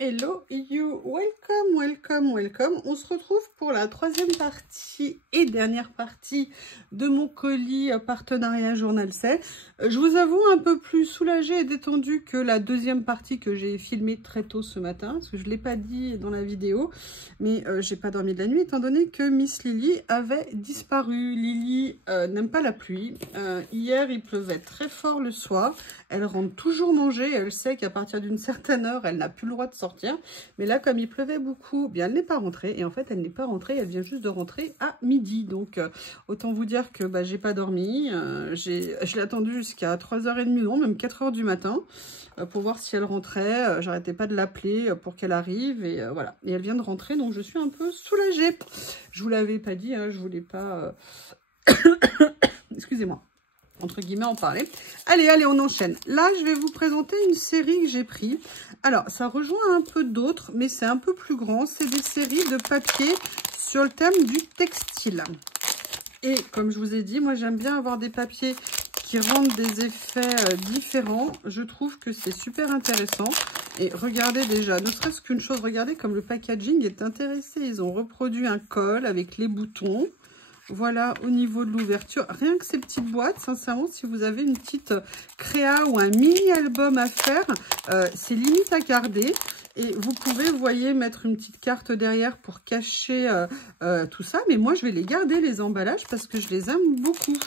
Hello you, welcome, welcome, welcome. On se retrouve pour la troisième partie et dernière partie de mon colis partenariat Journal C'est. Je vous avoue un peu plus soulagée et détendue que la deuxième partie que j'ai filmée très tôt ce matin, parce que je ne l'ai pas dit dans la vidéo, mais j'ai pas dormi de la nuit étant donné que Miss Lily avait disparu. Lily n'aime pas la pluie. Hier il pleuvait très fort le soir. Elle rentre toujours manger. Elle sait qu'à partir d'une certaine heure, elle n'a plus le droit de sortir. Mais là, comme il pleuvait beaucoup, bien, elle n'est pas rentrée. Et en fait, elle n'est pas rentrée. Elle vient juste de rentrer à midi. Donc, autant vous dire que j'ai pas dormi. Je l'ai attendue jusqu'à 3h30, non, même 4h du matin, pour voir si elle rentrait. J'arrêtais pas de l'appeler pour qu'elle arrive. Et voilà. Et elle vient de rentrer. Donc, je suis un peu soulagée. Je vous l'avais pas dit. Hein, je voulais pas... Excusez-moi. Entre guillemets, en parler. Allez, allez, on enchaîne. Là, je vais vous présenter une série que j'ai prise. Alors, ça rejoint un peu d'autres, mais c'est un peu plus grand. C'est des séries de papier sur le thème du textile. Et comme je vous ai dit, moi, j'aime bien avoir des papiers qui rendent des effets différents. Je trouve que c'est super intéressant. Et regardez déjà, ne serait-ce qu'une chose, regardez comme le packaging est intéressé. Ils ont reproduit un col avec les boutons. Voilà, au niveau de l'ouverture, rien que ces petites boîtes, sincèrement, si vous avez une petite créa ou un mini-album à faire, c'est limite à garder. Et vous pouvez, vous voyez, mettre une petite carte derrière pour cacher tout ça. Mais moi, je vais les garder, les emballages, parce que je les aime beaucoup.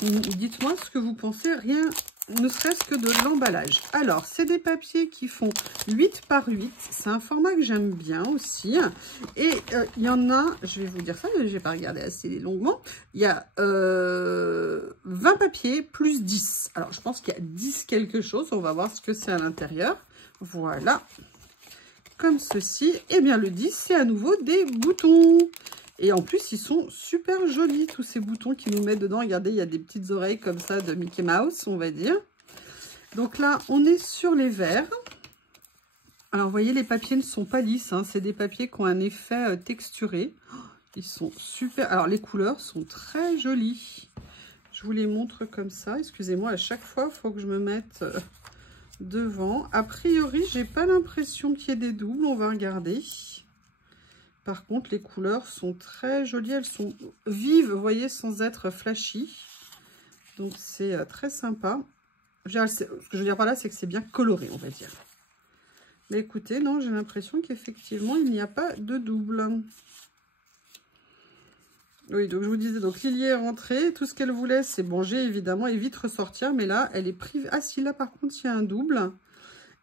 Dites-moi ce que vous pensez, rien, ne serait-ce que de l'emballage. Alors, c'est des papiers qui font 8 par 8. C'est un format que j'aime bien aussi. Et il y en a, je vais vous dire ça, je n'ai pas regardé assez longuement. Il y a 20 papiers plus 10. Alors, je pense qu'il y a 10 quelque chose. On va voir ce que c'est à l'intérieur. Voilà. Comme ceci. Et bien, le 10, c'est à nouveau des boutons. Et en plus, ils sont super jolis, tous ces boutons qu'ils nous mettent dedans. Regardez, il y a des petites oreilles comme ça de Mickey Mouse, on va dire. Donc là, on est sur les verres. Alors, vous voyez, les papiers ne sont pas lisses. Hein. C'est des papiers qui ont un effet texturé. Ils sont super... Alors, les couleurs sont très jolies. Je vous les montre comme ça. Excusez-moi, à chaque fois, il faut que je me mette devant. A priori, j'ai pas l'impression qu'il y ait des doubles. On va regarder. Par contre, les couleurs sont très jolies. Elles sont vives, vous voyez, sans être flashy. Donc, c'est très sympa. Ce que je veux dire par là, c'est que c'est bien coloré, on va dire. Mais écoutez, non, j'ai l'impression qu'effectivement, il n'y a pas de double. Oui, donc je vous disais, donc Lily est rentrée. Tout ce qu'elle voulait, c'est manger, évidemment, et vite ressortir. Mais là, elle est privée. Ah si, là, par contre, il y a un double.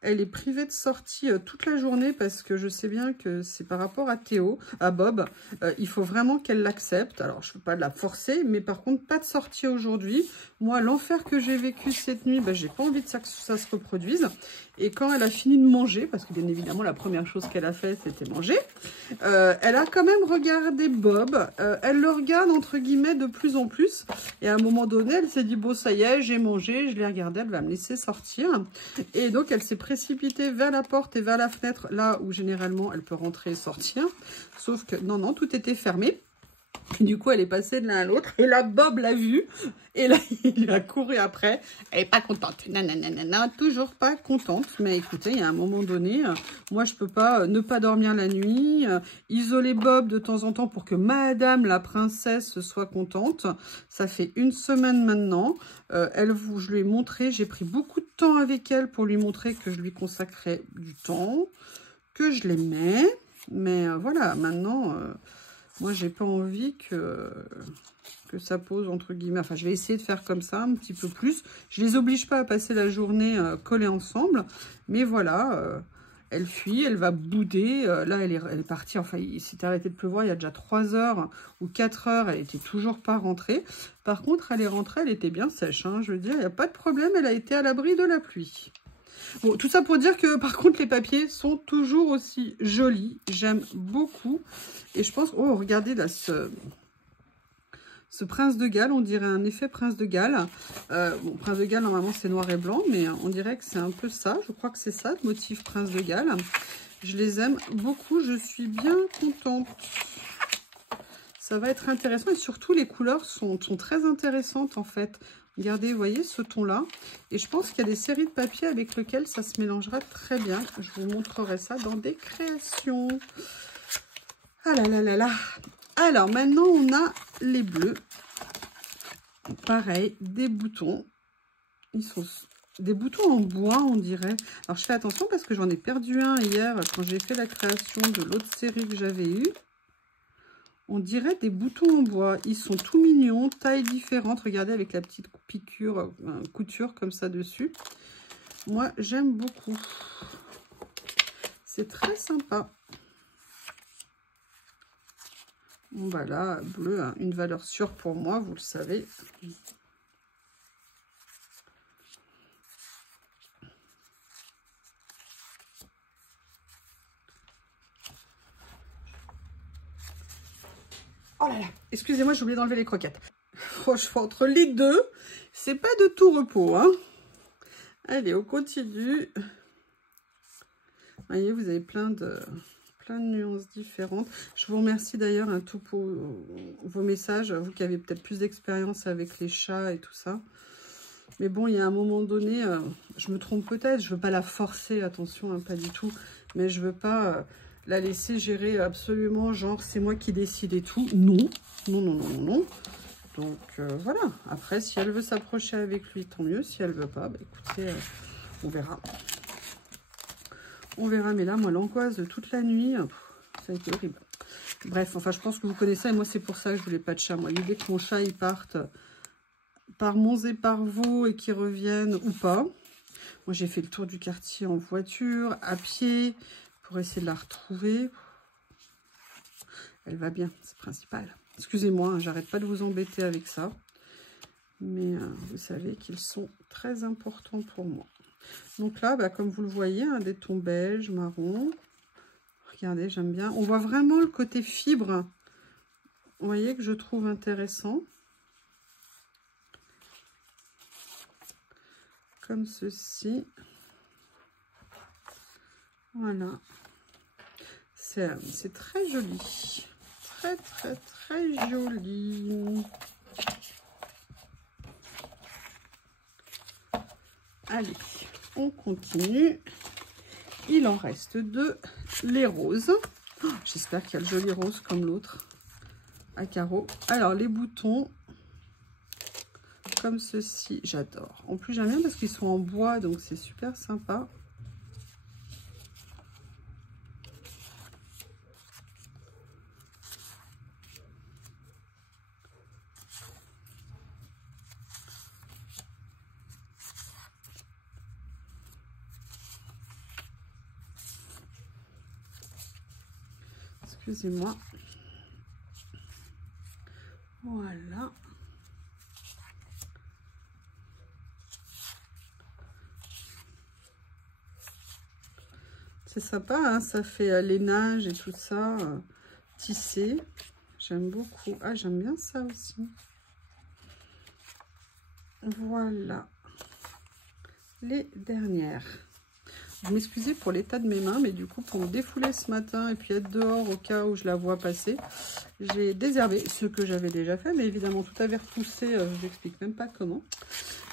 Elle est privée de sortie toute la journée parce que je sais bien que c'est par rapport à Théo, à Bob. Il faut vraiment qu'elle l'accepte. Alors, je ne peux pas la forcer, mais par contre, pas de sortie aujourd'hui. Moi, l'enfer que j'ai vécu cette nuit, j'ai pas envie de ça, que ça se reproduise. Et quand elle a fini de manger, parce que bien évidemment, la première chose qu'elle a fait, c'était manger, elle a quand même regardé Bob. Elle le regarde, entre guillemets, de plus en plus. Et à un moment donné, elle s'est dit, bon, ça y est, j'ai mangé, je l'ai regardé, elle va me laisser sortir. Et donc, elle s'est précipitée vers la porte et vers la fenêtre, là où généralement, elle peut rentrer et sortir. Sauf que, non, non, tout était fermé. Du coup, elle est passée de l'un à l'autre. Et là, Bob l'a vue. Et là, il lui a couru après. Elle n'est pas contente. Nanana, toujours pas contente. Mais écoutez, il y a un moment donné, moi, je peux pas ne pas dormir la nuit. Isoler Bob de temps en temps pour que madame, la princesse, soit contente. Ça fait une semaine maintenant. Je lui ai montré. J'ai pris beaucoup de temps avec elle pour lui montrer que je lui consacrais du temps. Que je l'aimais. Mais voilà, maintenant... moi, j'ai pas envie que ça pose, entre guillemets. Enfin, je vais essayer de faire comme ça, un petit peu plus. Je les oblige pas à passer la journée collés ensemble. Mais voilà, elle fuit, elle va bouder. Là, elle est partie. Enfin, il s'est arrêté de pleuvoir il y a déjà 3 heures ou 4 heures. Elle était toujours pas rentrée. Par contre, elle est rentrée, elle était bien sèche. Hein, je veux dire, il n'y a pas de problème. Elle a été à l'abri de la pluie. Bon, tout ça pour dire que, par contre, les papiers sont toujours aussi jolis. J'aime beaucoup. Et je pense... Oh, regardez là, ce Prince de Galles. On dirait un effet Prince de Galles. Bon, Prince de Galles, normalement, c'est noir et blanc. Mais on dirait que c'est un peu ça. Je crois que c'est ça, le motif Prince de Galles. Je les aime beaucoup. Je suis bien contente. Ça va être intéressant. Et surtout, les couleurs sont très intéressantes, en fait. Regardez, vous voyez ce ton-là. Et je pense qu'il y a des séries de papiers avec lesquelles ça se mélangera très bien. Je vous montrerai ça dans des créations. Ah là là là là. Alors, maintenant, on a les bleus. Pareil, des boutons. Ils sont des boutons en bois, on dirait. Alors, je fais attention parce que j'en ai perdu un hier quand j'ai fait la création de l'autre série que j'avais eue. On dirait des boutons en bois. Ils sont tout mignons, tailles différentes. Regardez avec la petite piqûre, couture comme ça dessus. Moi, j'aime beaucoup. C'est très sympa. Bon, bah là, bleu, hein, une valeur sûre pour moi, vous le savez. Oh là là, excusez-moi, j'ai oublié d'enlever les croquettes. Franchement, entre les deux, c'est pas de tout repos, hein. Allez, on continue. Vous voyez, vous avez plein de nuances différentes. Je vous remercie d'ailleurs un tout pour vos messages, vous qui avez peut-être plus d'expérience avec les chats et tout ça. Mais bon, il y a un moment donné, je me trompe peut-être, je veux pas la forcer, attention, hein, pas du tout. Mais je veux pas... la laisser gérer absolument, genre c'est moi qui décide et tout. Non, non, non, non, non. Donc voilà. Après, si elle veut s'approcher avec lui, tant mieux. Si elle veut pas, bah, écoutez, on verra. On verra. Mais là, moi, l'angoisse de toute la nuit, ça a été horrible. Bref, enfin, je pense que vous connaissez. Et moi, c'est pour ça que je voulais pas de chat. Moi, l'idée que mon chat, il parte par Mons et par Vaux et qu'il revienne ou pas. Moi, j'ai fait le tour du quartier en voiture, à pied, pour essayer de la retrouver. Elle va bien, c'est principal. Excusez-moi, hein, j'arrête pas de vous embêter avec ça. Mais vous savez qu'ils sont très importants pour moi. Donc là, bah, comme vous le voyez, hein, des tons beige, marron. Regardez, j'aime bien. On voit vraiment le côté fibre. Vous voyez que je trouve intéressant. Comme ceci. Voilà. C'est très joli. Très, très, très joli. Allez, on continue. Il en reste deux. Les roses. Oh, j'espère qu'il y a le joli rose comme l'autre. À carreaux. Alors, les boutons. Comme ceci. J'adore. En plus, j'aime bien parce qu'ils sont en bois. Donc, c'est super sympa. Excusez-moi. Voilà. C'est sympa, hein, ça fait lainage et tout ça, tissé. J'aime beaucoup. Ah, j'aime bien ça aussi. Voilà. Les dernières. Vous m'excusez pour l'état de mes mains, mais du coup, pour me défouler ce matin et puis être dehors au cas où je la vois passer, j'ai désherbé ce que j'avais déjà fait, mais évidemment, tout avait repoussé, je vous explique même pas comment.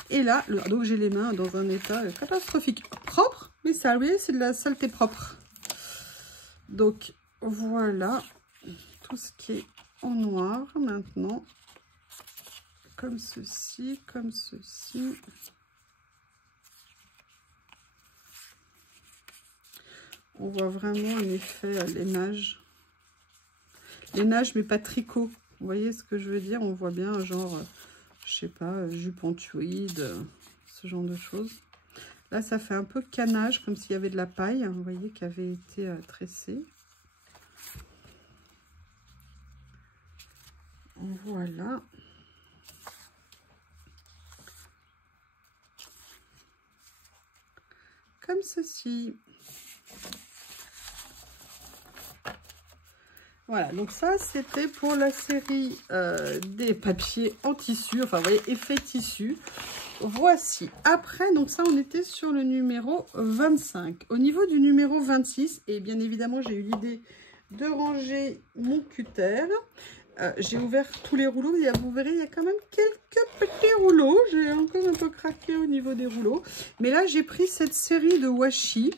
Et là, donc j'ai les mains dans un état catastrophique. Propre, mais ça, vous voyez, c'est de la saleté propre. Donc, voilà tout ce qui est en noir maintenant. Comme ceci, comme ceci. On voit vraiment un effet lainage. Lainage, mais pas tricot. Vous voyez ce que je veux dire? On voit bien, genre, je sais pas, jupe en tweed, ce genre de choses. Là, ça fait un peu canage, comme s'il y avait de la paille, vous voyez, qui avait été tressée. Voilà. Comme ceci. Voilà, donc ça, c'était pour la série des papiers en tissu, enfin, vous voyez, effet tissu. Voici. Après, donc ça, on était sur le numéro 25. Au niveau du numéro 26, et bien évidemment, j'ai eu l'idée de ranger mon cutter. J'ai ouvert tous les rouleaux. Vous verrez, il y a quand même quelques petits rouleaux. J'ai encore un peu craqué au niveau des rouleaux. Mais là, j'ai pris cette série de washi.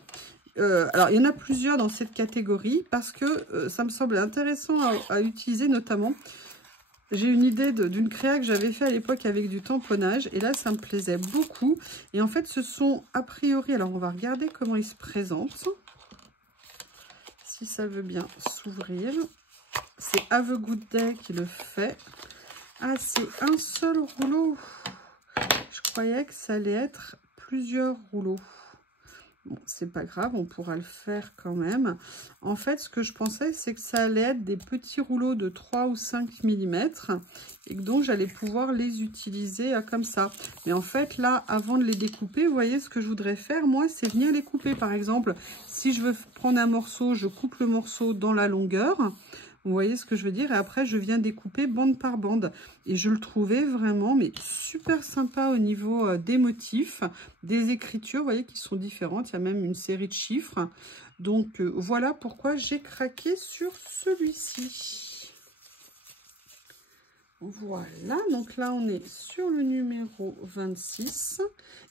Alors, il y en a plusieurs dans cette catégorie parce que ça me semble intéressant à utiliser notamment. J'ai une idée d'une créa que j'avais fait à l'époque avec du tamponnage. Et là, ça me plaisait beaucoup. Et en fait, ce sont a priori... Alors, on va regarder comment ils se présentent. Si ça veut bien s'ouvrir. C'est Have a Good Day qui le fait. Ah, c'est un seul rouleau. Je croyais que ça allait être plusieurs rouleaux. Bon, c'est pas grave, on pourra le faire quand même. En fait, ce que je pensais, c'est que ça allait être des petits rouleaux de 3 ou 5 mm et que donc j'allais pouvoir les utiliser comme ça. Mais en fait, là, avant de les découper, vous voyez, ce que je voudrais faire, moi, c'est venir les couper. Par exemple, si je veux prendre un morceau, je coupe le morceau dans la longueur. Vous voyez ce que je veux dire? Et après, je viens découper bande par bande. Et je le trouvais vraiment mais super sympa au niveau des motifs, des écritures, vous voyez, qui sont différentes. Il y a même une série de chiffres. Donc, voilà pourquoi j'ai craqué sur celui-ci. Voilà, donc là, on est sur le numéro 26.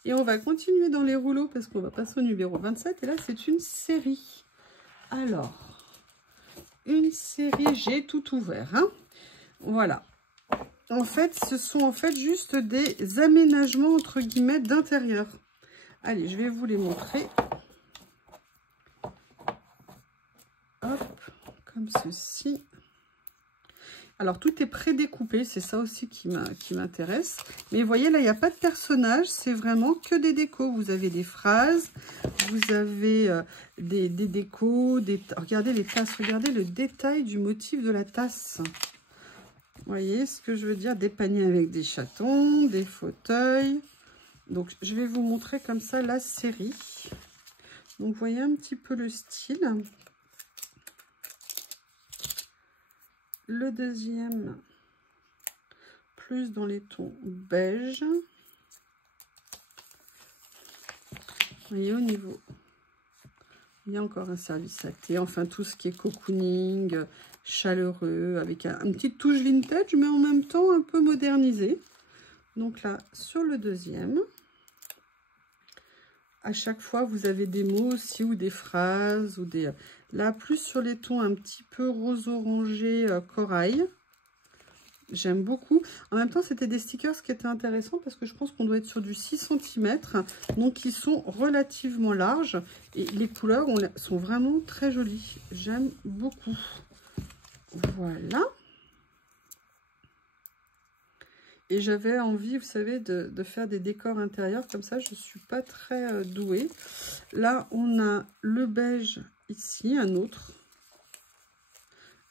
Et on va continuer dans les rouleaux parce qu'on va passer au numéro 27. Et là, c'est une série. Alors... une série, j'ai tout ouvert, hein. Voilà. En fait, ce sont en fait juste des aménagements entre guillemets d'intérieur. Allez, je vais vous les montrer. Hop, comme ceci. Alors, tout est prédécoupé, c'est ça aussi qui m'intéresse. Mais vous voyez, là, il n'y a pas de personnage, c'est vraiment que des décos. Vous avez des phrases, vous avez des décos, regardez les tasses, regardez le détail du motif de la tasse. Vous voyez ce que je veux dire? Des paniers avec des chatons, des fauteuils. Donc, je vais vous montrer comme ça la série. Donc, vous voyez un petit peu le style. Le deuxième, plus dans les tons beige. Vous voyez, au niveau, il y a encore un service à thé. Enfin, tout ce qui est cocooning, chaleureux, avec une petite touche vintage, mais en même temps un peu modernisé. Donc là, sur le deuxième, à chaque fois, vous avez des mots aussi, ou des phrases, ou des... Là, plus sur les tons un petit peu rose-orangé corail. J'aime beaucoup. En même temps, c'était des stickers qui étaient intéressants parce que je pense qu'on doit être sur du 6 cm. Donc, ils sont relativement larges. Et les couleurs sont vraiment très jolies. J'aime beaucoup. Voilà. Et j'avais envie, vous savez, de faire des décors intérieurs. Comme ça, je ne suis pas très douée. Là, on a le beige ici, un autre.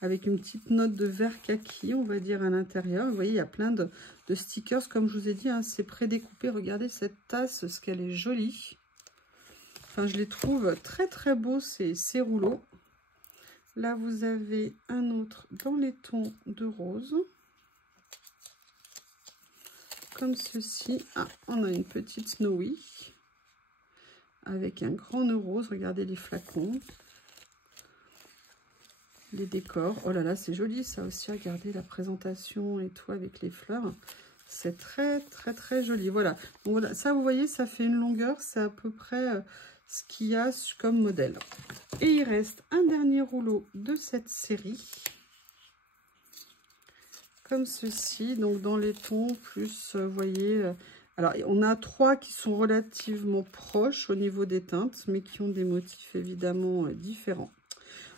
Avec une petite note de vert kaki, on va dire, à l'intérieur. Vous voyez, il y a plein de stickers. Comme je vous ai dit, hein, c'est prédécoupé. Regardez cette tasse, ce qu'elle est jolie. Enfin, je les trouve très, très beaux, ces rouleaux. Là, vous avez un autre dans les tons de rose. Comme ceci. Ah, on a une petite Snowy avec un grand nœud rose. Regardez les flacons, les décors. Oh là là, c'est joli ça aussi. Regardez la présentation et tout avec les fleurs. C'est très très très joli. Voilà. Donc voilà, ça vous voyez, ça fait une longueur. C'est à peu près ce qu'il y a comme modèle. Et il reste un dernier rouleau de cette série. Comme ceci, donc dans les tons plus, vous voyez, alors on a 3 qui sont relativement proches au niveau des teintes, mais qui ont des motifs évidemment différents.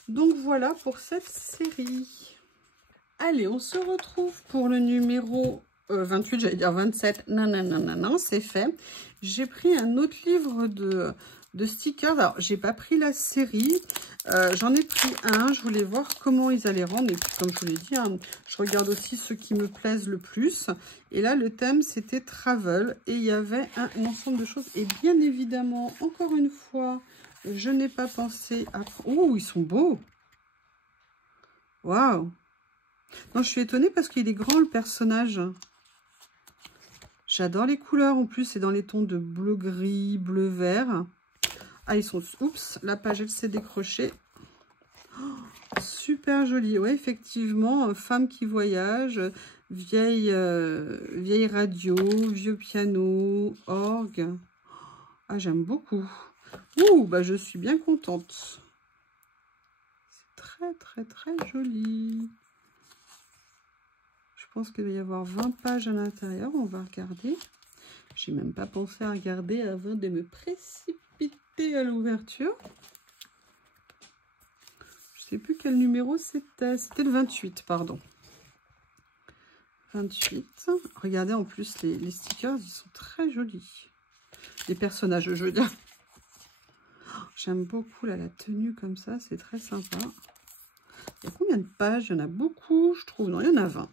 Donc voilà pour cette série. Allez, on se retrouve pour le numéro 28, j'allais dire 27, non, c'est fait. J'ai pris un autre livre de stickers. Alors, j'ai pas pris la série. J'en ai pris un. Je voulais voir comment ils allaient rendre. Et puis, comme je vous l'ai dit, hein, je regarde aussi ceux qui me plaisent le plus. Et là, le thème, c'était Travel. Et il y avait un ensemble de choses. Et bien évidemment, encore une fois, je n'ai pas pensé à... Oh, ils sont beaux! Waouh! Non, je suis étonnée parce qu'il est grand, le personnage. J'adore les couleurs. En plus, c'est dans les tons de bleu-gris, bleu-vert. Ah, ils sont... Oups, la page, elle s'est décrochée. Oh, Super joli. Ouais, effectivement, femme qui voyage, vieille radio, vieux piano, orgue. Ah, j'aime beaucoup. Ouh, bah je suis bien contente. C'est très, très, très joli. Je pense qu'il va y avoir 20 pages à l'intérieur. On va regarder. J'ai même pas pensé à regarder avant de me précipiter à l'ouverture. Je sais plus quel numéro c'était. C'était le 28, pardon. 28. Regardez en plus les stickers, ils sont très jolis. Les personnages, je veux dire. J'aime beaucoup là, la tenue comme ça, c'est très sympa. Il y a combien de pages? Il y en a beaucoup, je trouve. Non, il y en a 20.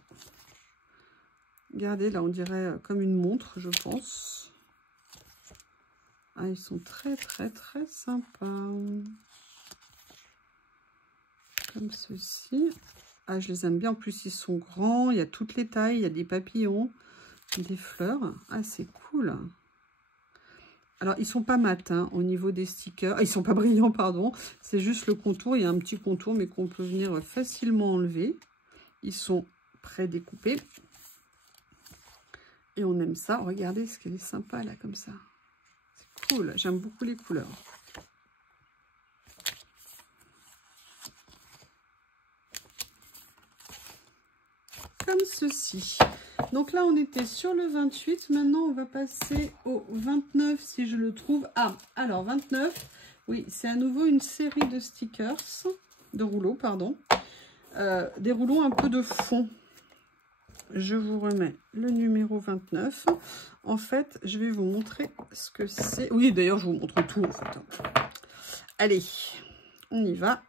Regardez, là, on dirait comme une montre, je pense. Ah, ils sont très, très, très sympas. Comme ceci. Ah, je les aime bien. En plus, ils sont grands. Il y a toutes les tailles. Il y a des papillons, des fleurs. Ah, c'est cool. Alors, ils sont pas mat, hein, au niveau des stickers. Ah, ils sont pas brillants, pardon. C'est juste le contour. Il y a un petit contour, mais qu'on peut venir facilement enlever. Ils sont pré-découpés. Et on aime ça. Regardez ce qu'elle est sympa, là, comme ça. C'est cool. J'aime beaucoup les couleurs. Comme ceci. Donc là, on était sur le 28. Maintenant, on va passer au 29, si je le trouve. Ah, alors, 29. Oui, c'est à nouveau une série de stickers. De rouleaux, pardon. Des rouleaux un peu de fond. Je vous remets le numéro 29. En fait, je vais vous montrer ce que c'est. Oui, d'ailleurs, je vous montre tout, en fait. Allez, on y va.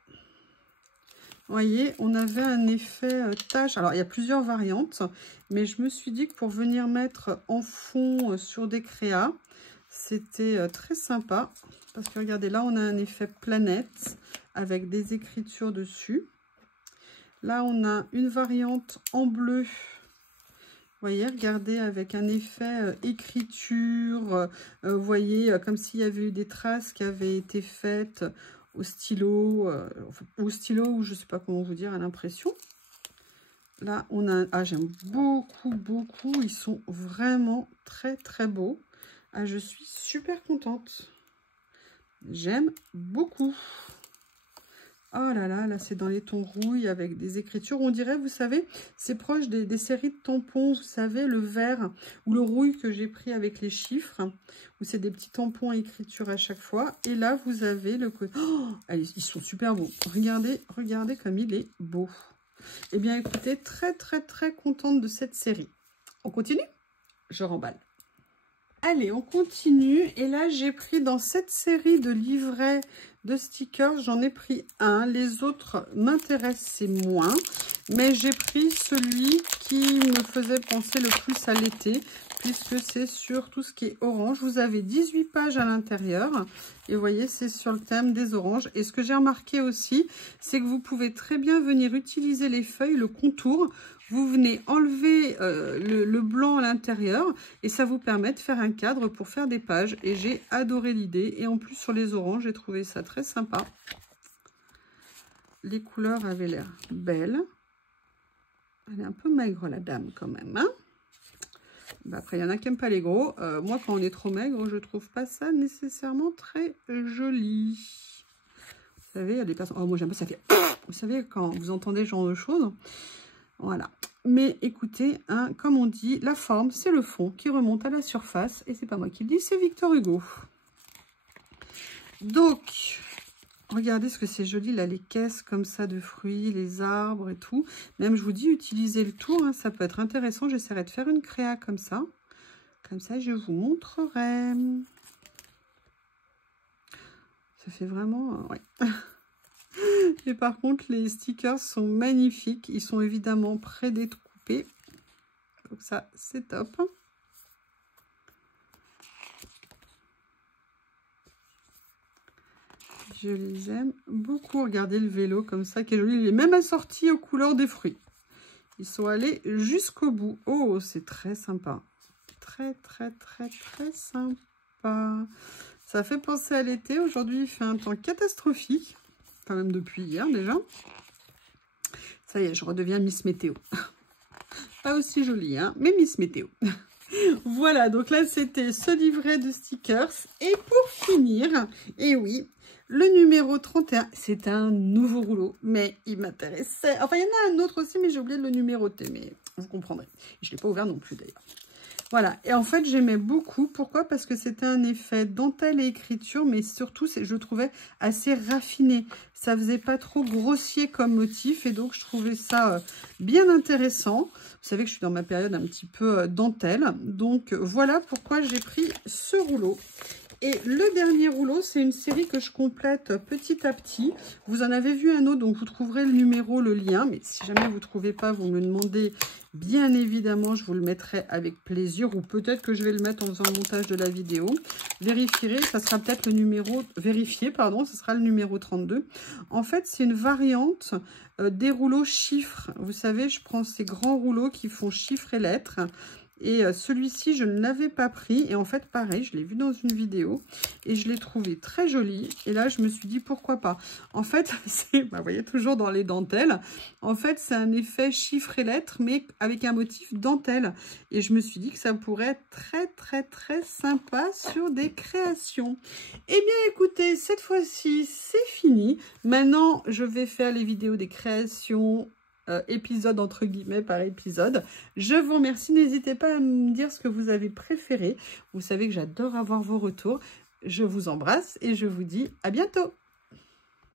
Vous voyez, on avait un effet tache. Alors, il y a plusieurs variantes, mais je me suis dit que pour venir mettre en fond sur des créas, c'était très sympa. Parce que regardez, là, on a un effet planète avec des écritures dessus. Là, on a une variante en bleu. Vous voyez, regardez, avec un effet écriture. Vous voyez, comme s'il y avait eu des traces qui avaient été faites au stylo, ou je ne sais pas comment vous dire, à l'impression. Là, on a... Ah, j'aime beaucoup, beaucoup. Ils sont vraiment très, très beaux. Ah, je suis super contente. J'aime beaucoup. Oh là là, là, c'est dans les tons rouilles avec des écritures. On dirait, vous savez, c'est proche des séries de tampons. Vous savez, le vert ou le rouille que j'ai pris avec les chiffres. Où c'est des petits tampons à écriture à chaque fois. Et là, vous avez le côté... Oh, allez, ils sont super beaux. Regardez, regardez comme il est beau. Eh bien, écoutez, très, très, très contente de cette série. On continue? Je remballe. Allez, on continue. Et là, j'ai pris dans cette série de livrets de stickers, j'en ai pris un. Les autres m'intéressaient moins. Mais j'ai pris celui qui me faisait penser le plus à l'été, puisque c'est sur tout ce qui est orange. Vous avez 18 pages à l'intérieur. Et vous voyez, c'est sur le thème des oranges. Et ce que j'ai remarqué aussi, c'est que vous pouvez très bien venir utiliser les feuilles, le contour. Vous venez enlever le blanc à l'intérieur et ça vous permet de faire un cadre pour faire des pages. Et j'ai adoré l'idée. Et en plus, sur les oranges, j'ai trouvé ça très sympa. Les couleurs avaient l'air belles. Elle est un peu maigre, la dame, quand même. Hein, bah, après, il y en a qui n'aiment pas les gros. Moi, quand on est trop maigre, je trouve pas ça nécessairement très joli. Vous savez, il y a des personnes... Oh, moi, j'aime pas, ça fait... Vous savez, quand vous entendez ce genre de choses... Voilà. Mais écoutez, hein, comme on dit, la forme, c'est le fond qui remonte à la surface. Et c'est pas moi qui le dis, c'est Victor Hugo. Donc, regardez ce que c'est joli, là, les caisses comme ça de fruits, les arbres et tout. Même, je vous dis, utilisez le tour, hein, ça peut être intéressant. J'essaierai de faire une créa comme ça. Comme ça, je vous montrerai. Ça fait vraiment... ouais. Et par contre, les stickers sont magnifiques. Ils sont évidemment pré-découpés. Donc ça, c'est top. Je les aime beaucoup. Regardez le vélo comme ça, qui est joli. Il est même assorti aux couleurs des fruits. Ils sont allés jusqu'au bout. Oh, c'est très sympa. Très, très, très, très sympa. Ça fait penser à l'été. Aujourd'hui, il fait un temps catastrophique. Enfin, même depuis hier déjà. Ça y est, je redeviens Miss Météo. Pas aussi jolie, hein, mais Miss Météo. Voilà, donc là, c'était ce livret de stickers. Et pour finir, et oui, le numéro 31, c'est un nouveau rouleau, mais il m'intéressait. Enfin, il y en a un autre aussi, mais j'ai oublié de le numéroter, mais vous comprendrez. Je ne l'ai pas ouvert non plus, d'ailleurs. Voilà, et en fait, j'aimais beaucoup. Pourquoi? Parce que c'était un effet dentelle et écriture, mais surtout, je le trouvais assez raffiné. Ça faisait pas trop grossier comme motif, et donc je trouvais ça bien intéressant. Vous savez que je suis dans ma période un petit peu dentelle. Donc, voilà pourquoi j'ai pris ce rouleau. Et le dernier rouleau, c'est une série que je complète petit à petit. Vous en avez vu un autre, donc vous trouverez le numéro, le lien. Mais si jamais vous ne trouvez pas, vous me le demandez. Bien évidemment, je vous le mettrai avec plaisir. Ou peut-être que je vais le mettre en faisant le montage de la vidéo. Vérifierez, ça sera peut-être le numéro... Vérifiez, pardon, ce sera le numéro 32. En fait, c'est une variante des rouleaux chiffres. Vous savez, je prends ces grands rouleaux qui font chiffres et lettres. Et celui-ci, je ne l'avais pas pris. Et en fait, pareil, je l'ai vu dans une vidéo. Et je l'ai trouvé très joli. Et là, je me suis dit, pourquoi pas. En fait, c'est, vous voyez, toujours dans les dentelles. En fait, c'est un effet chiffres et lettres, mais avec un motif dentelle. Et je me suis dit que ça pourrait être très sympa sur des créations. Eh bien, écoutez, cette fois-ci, c'est fini. Maintenant, je vais faire les vidéos des créations épisode entre guillemets par épisode. Je vous remercie. N'hésitez pas à me dire ce que vous avez préféré. Vous savez que j'adore avoir vos retours. Je vous embrasse et je vous dis à bientôt.